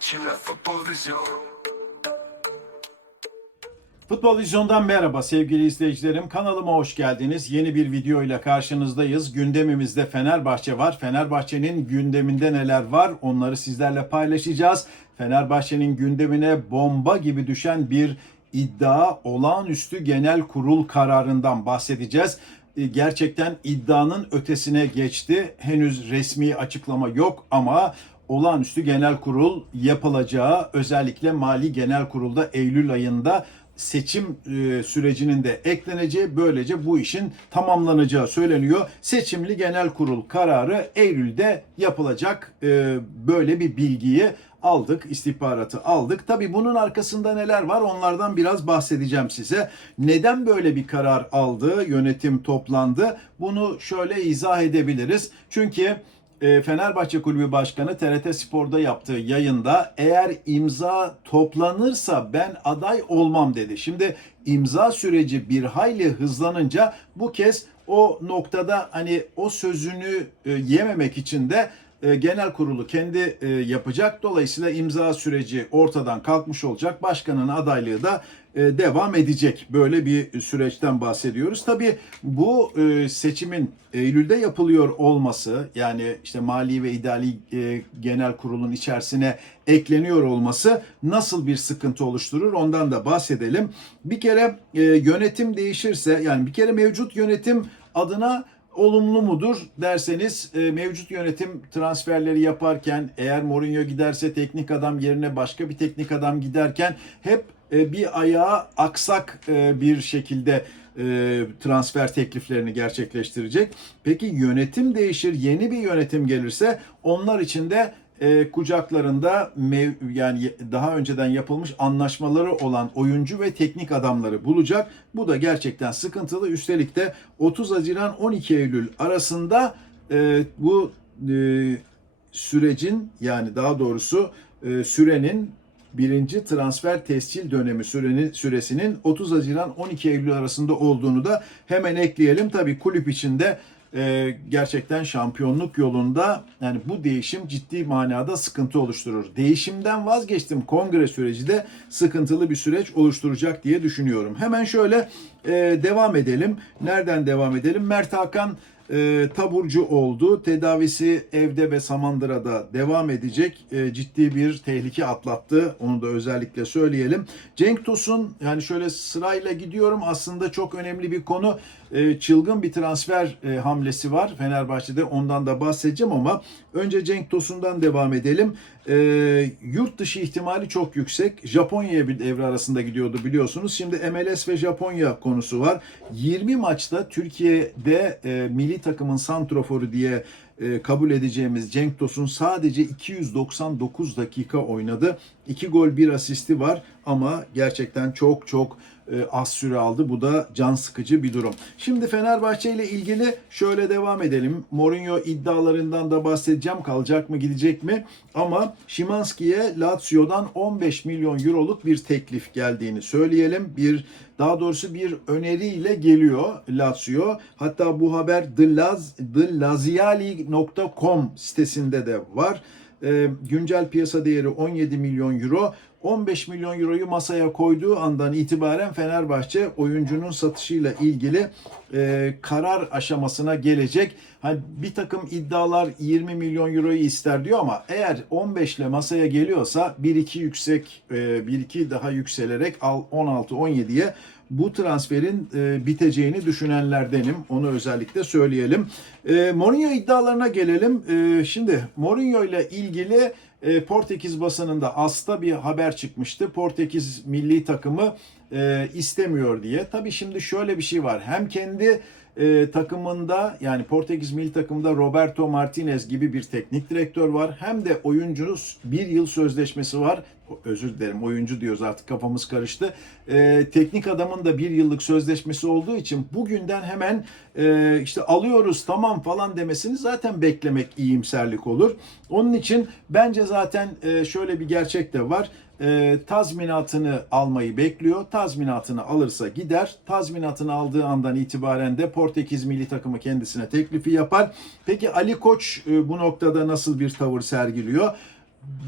Visão. Futbol Vizyon'dan merhaba sevgili izleyicilerim. Kanalıma hoş geldiniz. Yeni bir video ile karşınızdayız. Gündemimizde Fenerbahçe var. Fenerbahçe'nin gündeminde neler var onları sizlerle paylaşacağız. Fenerbahçe'nin gündemine bomba gibi düşen bir iddia olağanüstü genel kurul kararından bahsedeceğiz. E, Gerçekten iddianın ötesine geçti. Henüz resmi açıklama yok ama olağanüstü genel kurul yapılacağı özellikle mali genel kurulda Eylül ayında seçim e, sürecinin de ekleneceği böylece bu işin tamamlanacağı söyleniyor. Seçimli genel kurul kararı Eylül'de yapılacak e, böyle bir bilgiyi aldık, istihbaratı aldık. Tabi bunun arkasında neler var onlardan biraz bahsedeceğim size. Neden böyle bir karar aldı, yönetim toplandı bunu şöyle izah edebiliriz. Çünkü Fenerbahçe Kulübü Başkanı TRT Spor'da yaptığı yayında eğer imza toplanırsa ben aday olmam dedi. Şimdi imza süreci bir hayli hızlanınca bu kez o noktada hani o sözünü e, yememek için de e, genel kurulu kendi e, yapacak. Dolayısıyla imza süreci ortadan kalkmış olacak. Başkanın adaylığı da e, devam edecek. Böyle bir süreçten bahsediyoruz. Tabii bu e, seçimin Eylül'de yapılıyor olması yani işte mali ve idari e, genel kurulun içerisine ekleniyor olması nasıl bir sıkıntı oluşturur ondan da bahsedelim. Bir kere e, yönetim değişirse yani bir kere mevcut yönetim adına olumlu mudur derseniz e, mevcut yönetim transferleri yaparken eğer Mourinho giderse teknik adam yerine başka bir teknik adam giderken hep e, bir ayağı aksak e, bir şekilde transfer tekliflerini gerçekleştirecek. Peki yönetim değişir, yeni bir yönetim gelirse onlar için de e, kucaklarında mev, yani daha önceden yapılmış anlaşmaları olan oyuncu ve teknik adamları bulacak. Bu da gerçekten sıkıntılı. Üstelik de 30 Haziran 12 Eylül arasında e, bu e, sürecin yani daha doğrusu e, sürenin birinci transfer tescil dönemi sürenin, süresinin 30 Haziran 12 Eylül arasında olduğunu da hemen ekleyelim. Tabii kulüp içinde e, gerçekten şampiyonluk yolunda yani bu değişim ciddi manada sıkıntı oluşturur. Değişimden vazgeçtim kongre süreci de sıkıntılı bir süreç oluşturacak diye düşünüyorum. Hemen şöyle e, devam edelim. Nereden devam edelim? Mert Hakan e, taburcu oldu. Tedavisi evde ve Samandıra'da devam edecek. E, ciddi bir tehlike atlattı. Onu da özellikle söyleyelim. Cenk Tosun yani şöyle sırayla gidiyorum. Aslında çok önemli bir konu. E, çılgın bir transfer e, hamlesi var Fenerbahçe'de. Ondan da bahsedeceğim ama önce Cenk Tosun'dan devam edelim. E, yurt dışı ihtimali çok yüksek. Japonya'ya bir devre arasında gidiyordu biliyorsunuz. Şimdi MLS ve Japonya konusu var. 20 maçta Türkiye'de e, milli takımın santroforu diye e, kabul edeceğimiz Cenk Tosun sadece 299 dakika oynadı. 2 gol 1 asisti var ama gerçekten çok çok az süre aldı. Bu da can sıkıcı bir durum. Şimdi Fenerbahçe ile ilgili şöyle devam edelim. Mourinho iddialarından da bahsedeceğim. Kalacak mı gidecek mi? Ama Şimanski'ye Lazio'dan 15 milyon euroluk bir teklif geldiğini söyleyelim. Bir daha doğrusu bir öneriyle geliyor Lazio. Hatta bu haber The, Laz, thelaziali.com sitesinde de var. E, güncel piyasa değeri 17 milyon euro. 15 milyon euroyu masaya koyduğu andan itibaren Fenerbahçe oyuncunun satışıyla ilgili e, karar aşamasına gelecek. Hani bir takım iddialar 20 milyon euroyu ister diyor ama eğer 15 ile masaya geliyorsa 1-2 yüksek, e, 1-2 daha yükselerek 16-17'ye bu transferin e, biteceğini düşünenlerdenim. Onu özellikle söyleyelim. E, Mourinho iddialarına gelelim. E, şimdi Mourinho ile ilgili e, Portekiz basınında As'ta bir haber çıkmıştı. Portekiz milli takımı e, istemiyor diye. Tabii şimdi şöyle bir şey var. Hem kendi e, takımında yani Portekiz milli takımında Roberto Martinez gibi bir teknik direktör var. Hem de oyuncunuz bir yıl sözleşmesi var. Özür dilerim oyuncu diyoruz artık kafamız karıştı. E, teknik adamın da bir yıllık sözleşmesi olduğu için bugünden hemen e, işte alıyoruz tamam falan demesini zaten beklemek iyimserlik olur. Onun için bence zaten e, şöyle bir gerçek de var e, tazminatını almayı bekliyor. Tazminatını alırsa gider. Tazminatını aldığı andan itibaren de Portekiz milli takımı kendisine teklifi yapar. Peki Ali Koç e, bu noktada nasıl bir tavır sergiliyor?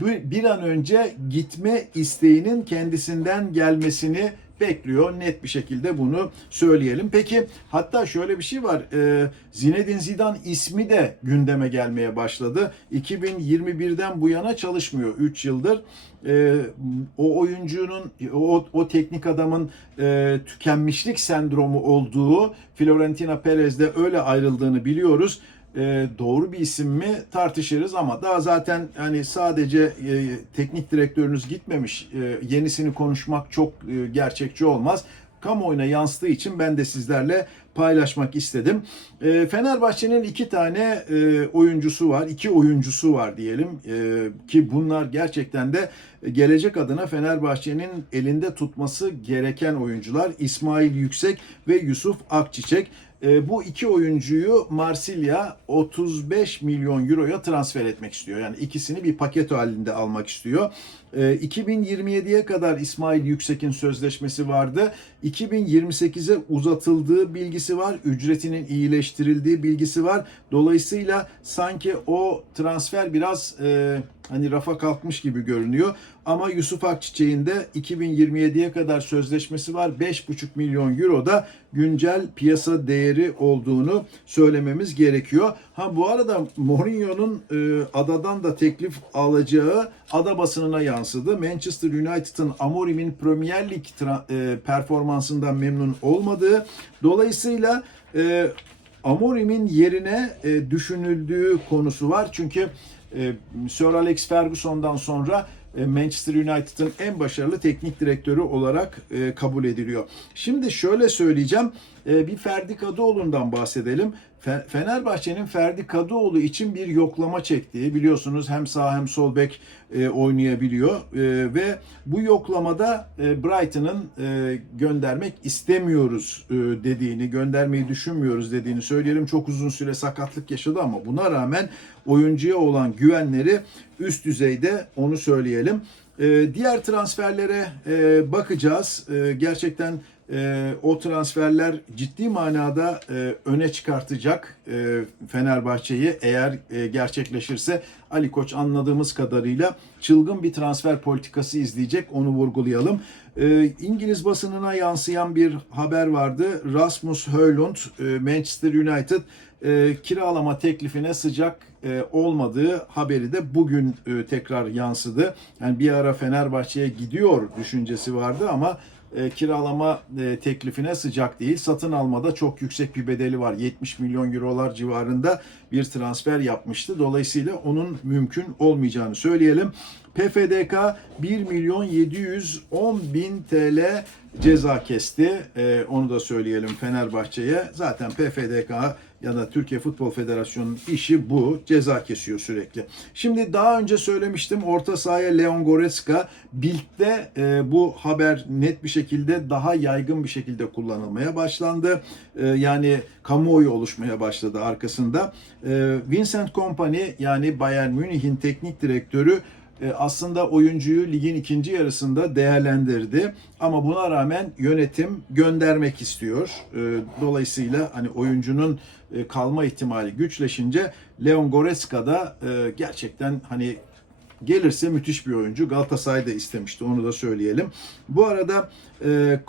bir- an önce gitme isteğinin kendisinden gelmesini bekliyor. Net bir şekilde bunu söyleyelim. Peki hatta şöyle bir şey var. Ee, Zinedine Zidane ismi de gündeme gelmeye başladı. 2021'den bu yana çalışmıyor 3 yıldır. Ee, o oyuncunun, o, o teknik adamın e, tükenmişlik sendromu olduğu Florentina Perez'de öyle ayrıldığını biliyoruz. E, doğru bir isim mi tartışırız ama daha zaten hani sadece e, teknik direktörünüz gitmemiş e, yenisini konuşmak çok e, gerçekçi olmaz. Kamuoyuna yansıdığı için ben de sizlerle paylaşmak istedim. E, Fenerbahçe'nin iki tane e, oyuncusu var, iki oyuncusu var diyelim E, ki bunlar gerçekten de gelecek adına Fenerbahçe'nin elinde tutması gereken oyuncular İsmail Yüksek ve Yusuf Akçiçek. E, bu iki oyuncuyu Marsilya 35 milyon euroya transfer etmek istiyor. Yani ikisini bir paket halinde almak istiyor. E, 2027'ye kadar İsmail Yüksek'in sözleşmesi vardı. 2028'e uzatıldığı bilgisi var. Ücretinin iyileştirildiği bilgisi var. Dolayısıyla sanki o transfer biraz e, hani rafa kalkmış gibi görünüyor. Ama Yusuf Akçiçek'in de 2027'ye kadar sözleşmesi var. 5,5 milyon euro da güncel piyasa değeri olduğunu söylememiz gerekiyor. Ha bu arada Mourinho'nun e, adadan da teklif alacağı ada basınına yansıdı. Manchester United'ın Amorim'in Premier Lig e, performansından memnun olmadığı dolayısıyla e, Amorim'in yerine e, düşünüldüğü konusu var. Çünkü e, Sir Alex Ferguson'dan sonra e, Manchester United'ın en başarılı teknik direktörü olarak e, kabul ediliyor. Şimdi şöyle söyleyeceğim. E, Bir Ferdi Kadıoğlu'ndan bahsedelim. Fe- Fenerbahçe'nin Ferdi Kadıoğlu için bir yoklama çektiği biliyorsunuz hem sağ hem sol bek e, oynayabiliyor E, ve bu yoklamada e, Brighton'ın e, göndermek istemiyoruz dediğini, göndermeyi düşünmüyoruz dediğini söyleyelim. Çok uzun süre sakatlık yaşadı ama buna rağmen oyuncuya olan güvenleri üst düzeyde onu söyleyelim. E, diğer transferlere bakacağız. Gerçekten e, o transferler ciddi manada e, öne çıkartacak e, Fenerbahçe'yi eğer e, gerçekleşirse Ali Koç anladığımız kadarıyla çılgın bir transfer politikası izleyecek onu vurgulayalım. E, İngiliz basınına yansıyan bir haber vardı. Rasmus Højlund e, Manchester United e, kiralama teklifine sıcak e, olmadığı haberi de bugün e, tekrar yansıdı. Yani bir ara Fenerbahçe'ye gidiyor düşüncesi vardı ama e, kiralama e, teklifine sıcak değil. Satın almada çok yüksek bir bedeli var. 70 milyon eurolar civarında bir transfer yapmıştı. Dolayısıyla onun mümkün olmayacağını söyleyelim. PFDK 1 milyon 710 bin TL ceza kesti. E, onu da söyleyelim Fenerbahçe'ye. Zaten PFDK ya da Türkiye Futbol Federasyonu'nun işi bu. Ceza kesiyor sürekli. Şimdi daha önce söylemiştim orta sahaya Leon Goretzka. Bild'de e, bu haber net bir şekilde daha yaygın bir şekilde kullanılmaya başlandı. E, yani kamuoyu oluşmaya başladı arkasında. E, Vincent Kompany yani Bayern Münih'in teknik direktörü aslında oyuncuyu ligin ikinci yarısında değerlendirdi. Ama buna rağmen yönetim göndermek istiyor. E, Dolayısıyla hani oyuncunun e, kalma ihtimali güçleşince Leon Goretzka da e, gerçekten hani gelirse müthiş bir oyuncu. Galatasaray da istemişti onu da söyleyelim. Bu arada e, e,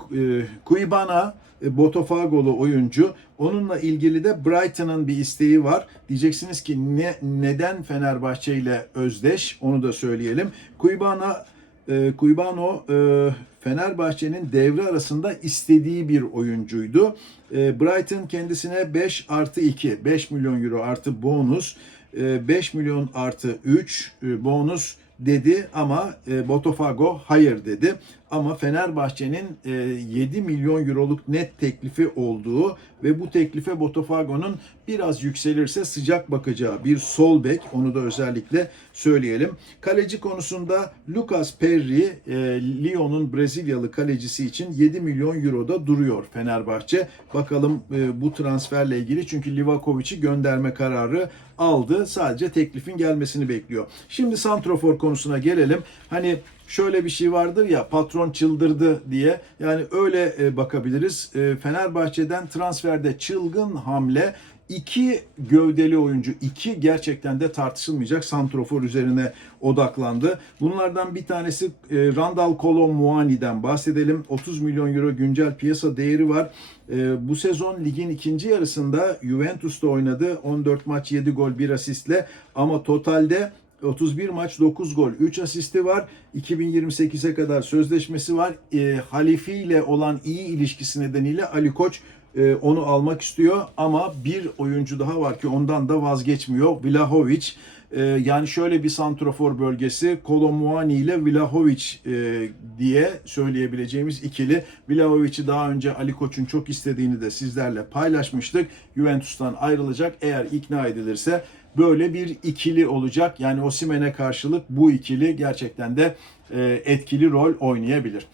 Kuibana e, Botofagolu oyuncu. Onunla ilgili de Brighton'ın bir isteği var. Diyeceksiniz ki ne neden Fenerbahçe ile özdeş? Onu da söyleyelim. Kuibana e, Kuibano e, Fenerbahçe'nin devre arasında istediği bir oyuncuydu. E, Brighton kendisine 5 artı 2, 5 milyon euro artı bonus, e, 5 milyon artı 3 e, bonus dedi ama e, Botafogo hayır dedi. Ama Fenerbahçe'nin e, 7 milyon euroluk net teklifi olduğu ve bu teklife Botafogo'nun biraz yükselirse sıcak bakacağı bir sol bek onu da özellikle söyleyelim. Kaleci konusunda Lucas Perry e, Lyon'un Brezilyalı kalecisi için 7 milyon euroda duruyor Fenerbahçe. Bakalım e, bu transferle ilgili çünkü Livakovic'i gönderme kararı aldı. Sadece teklifin gelmesini bekliyor. Şimdi Santrofor konusuna gelelim. Hani şöyle bir şey vardır ya patron çıldırdı diye yani öyle e, bakabiliriz. E, Fenerbahçe'den transferde çılgın hamle iki gövdeli oyuncu, iki gerçekten de tartışılmayacak santrofor üzerine odaklandı. Bunlardan bir tanesi e, Randall Kolomuani'den bahsedelim. 30 milyon euro güncel piyasa değeri var. E, bu sezon ligin ikinci yarısında Juventus'ta oynadı. 14 maç 7 gol 1 asistle ama totalde 31 maç 9 gol 3 asisti var. 2028'e kadar sözleşmesi var. E, Halifi ile olan iyi ilişkisi nedeniyle Ali Koç e, onu almak istiyor ama bir oyuncu daha var ki ondan da vazgeçmiyor. Vlahovic. E, yani şöyle bir santrofor bölgesi Kolomuani ile Vlahovic e, diye söyleyebileceğimiz ikili. Vlahovic'i daha önce Ali Koç'un çok istediğini de sizlerle paylaşmıştık. Juventus'tan ayrılacak eğer ikna edilirse böyle bir ikili olacak. Yani Osimhen'e karşılık bu ikili gerçekten de e, etkili rol oynayabilir.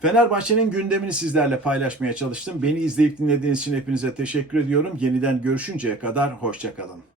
Fenerbahçe'nin gündemini sizlerle paylaşmaya çalıştım. Beni izleyip dinlediğiniz için hepinize teşekkür ediyorum. Yeniden görüşünceye kadar hoşçakalın.